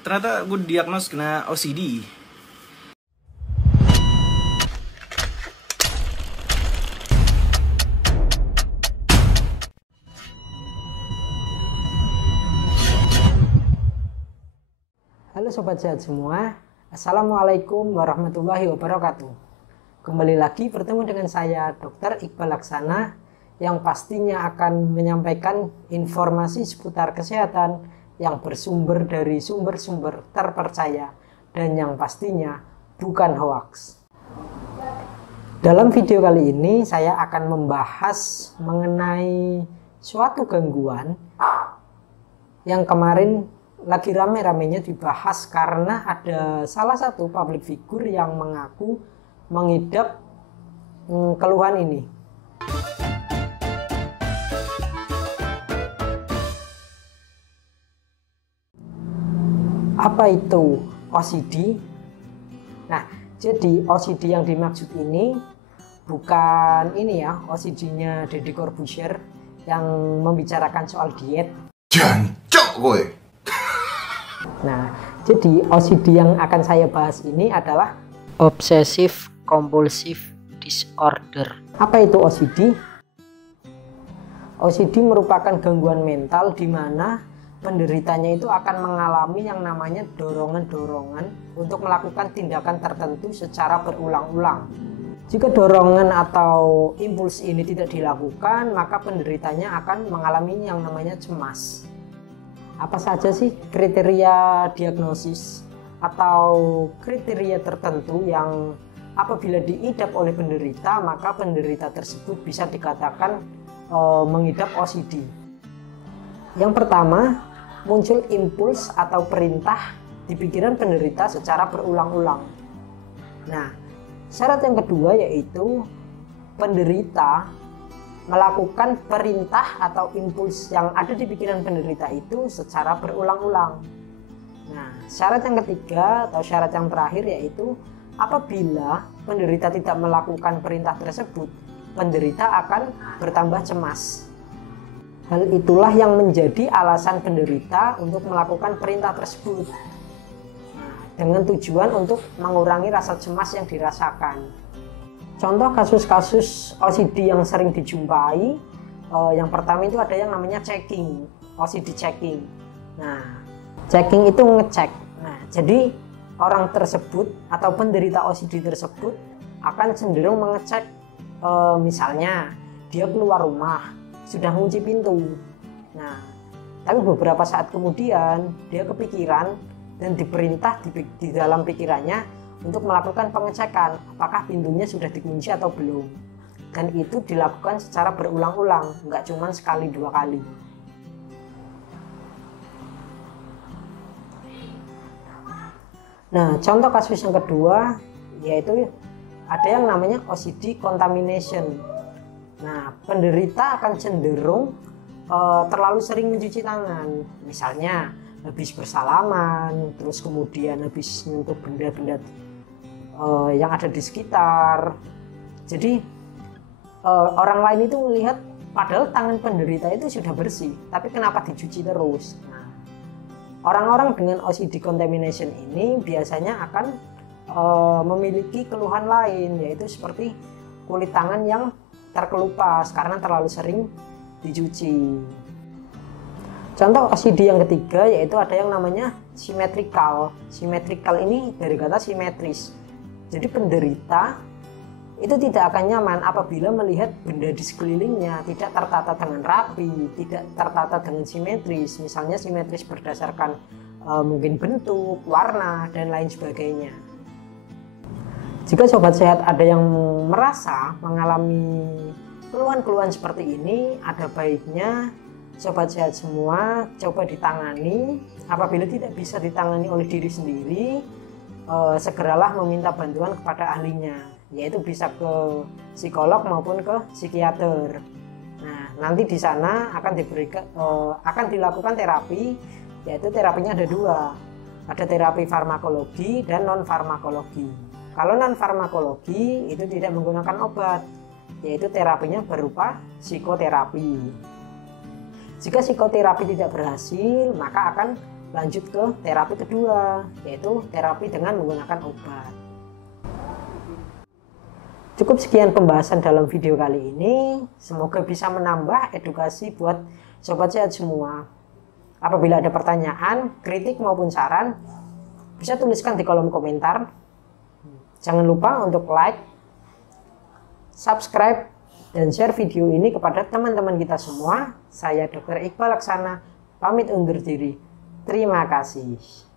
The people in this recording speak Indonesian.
ternyata gue diagnos kena OCD. Halo Sobat Sehat semua, Assalamualaikum warahmatullahi wabarakatuh. Kembali lagi bertemu dengan saya Dr. Iqbal Laksana yang pastinya akan menyampaikan informasi seputar kesehatan yang bersumber dari sumber-sumber terpercaya dan yang pastinya bukan hoaks. Dalam video kali ini saya akan membahas mengenai suatu gangguan yang kemarin lagi rame-ramenya dibahas karena ada salah satu public figure yang mengaku mengidap keluhan ini. Apa itu OCD? Nah, jadi OCD yang dimaksud ini bukan ini ya, OCD-nya Deddy Corbuzier yang membicarakan soal diet. Jancok gue. Nah, jadi OCD yang akan saya bahas ini adalah Obsessive Compulsive Disorder. Apa itu OCD? OCD merupakan gangguan mental di mana penderitanya itu akan mengalami yang namanya dorongan-dorongan untuk melakukan tindakan tertentu secara berulang-ulang. Jika dorongan atau impuls ini tidak dilakukan, maka penderitanya akan mengalami yang namanya cemas. Apa saja sih kriteria diagnosis atau kriteria tertentu yang apabila diidap oleh penderita, maka penderita tersebut bisa dikatakan mengidap OCD. Yang pertama, muncul impuls atau perintah di pikiran penderita secara berulang-ulang. Nah, syarat yang kedua yaitu penderita melakukan perintah atau impuls yang ada di pikiran penderita itu secara berulang-ulang. Nah, syarat yang ketiga atau syarat yang terakhir yaitu apabila penderita tidak melakukan perintah tersebut, penderita akan bertambah cemas. Hal itulah yang menjadi alasan penderita untuk melakukan perintah tersebut. Nah, dengan tujuan untuk mengurangi rasa cemas yang dirasakan. Contoh kasus-kasus OCD yang sering dijumpai, yang pertama itu ada yang namanya checking, OCD checking. Nah, checking itu ngecek. Nah, jadi orang tersebut atau penderita OCD tersebut akan cenderung mengecek, misalnya dia keluar rumah, sudah kunci pintu. Nah, tapi beberapa saat kemudian dia kepikiran dan diperintah di dalam pikirannya untuk melakukan pengecekan apakah pintunya sudah dikunci atau belum, dan itu dilakukan secara berulang-ulang, nggak cuma sekali dua kali. Nah, contoh kasus yang kedua yaitu ada yang namanya OCD contamination. Nah, penderita akan cenderung terlalu sering mencuci tangan, misalnya habis bersalaman, terus kemudian habis menyentuh benda-benda yang ada di sekitar. Jadi orang lain itu melihat padahal tangan penderita itu sudah bersih, tapi kenapa dicuci terus? Nah, orang-orang dengan OCD contamination ini biasanya akan memiliki keluhan lain, yaitu seperti kulit tangan yang terkelupas karena terlalu sering dicuci. Contoh OCD yang ketiga yaitu ada yang namanya symmetrical. Symmetrical ini dari kata simetris. Jadi penderita itu tidak akan nyaman apabila melihat benda di sekelilingnya tidak tertata dengan rapi, tidak tertata dengan simetris. Misalnya simetris berdasarkan mungkin bentuk, warna, dan lain sebagainya. Jika Sobat Sehat ada yang merasa mengalami keluhan-keluhan seperti ini, ada baiknya Sobat Sehat semua coba ditangani. Apabila tidak bisa ditangani oleh diri sendiri, segeralah meminta bantuan kepada ahlinya, yaitu bisa ke psikolog maupun ke psikiater. Nah, nanti di sana akan dilakukan terapi, yaitu terapinya ada dua, ada terapi farmakologi dan non farmakologi. Kalau non farmakologi itu tidak menggunakan obat, yaitu terapinya berupa psikoterapi. Jika psikoterapi tidak berhasil, maka akan lanjut ke terapi kedua, yaitu terapi dengan menggunakan obat. Cukup sekian pembahasan dalam video kali ini. Semoga bisa menambah edukasi buat sobat sehat semua. Apabila ada pertanyaan, kritik maupun saran, bisa tuliskan di kolom komentar. Jangan lupa untuk like, subscribe, dan share video ini kepada teman-teman kita semua. Saya Dr. Iqbal Laksana, pamit undur diri. Terima kasih.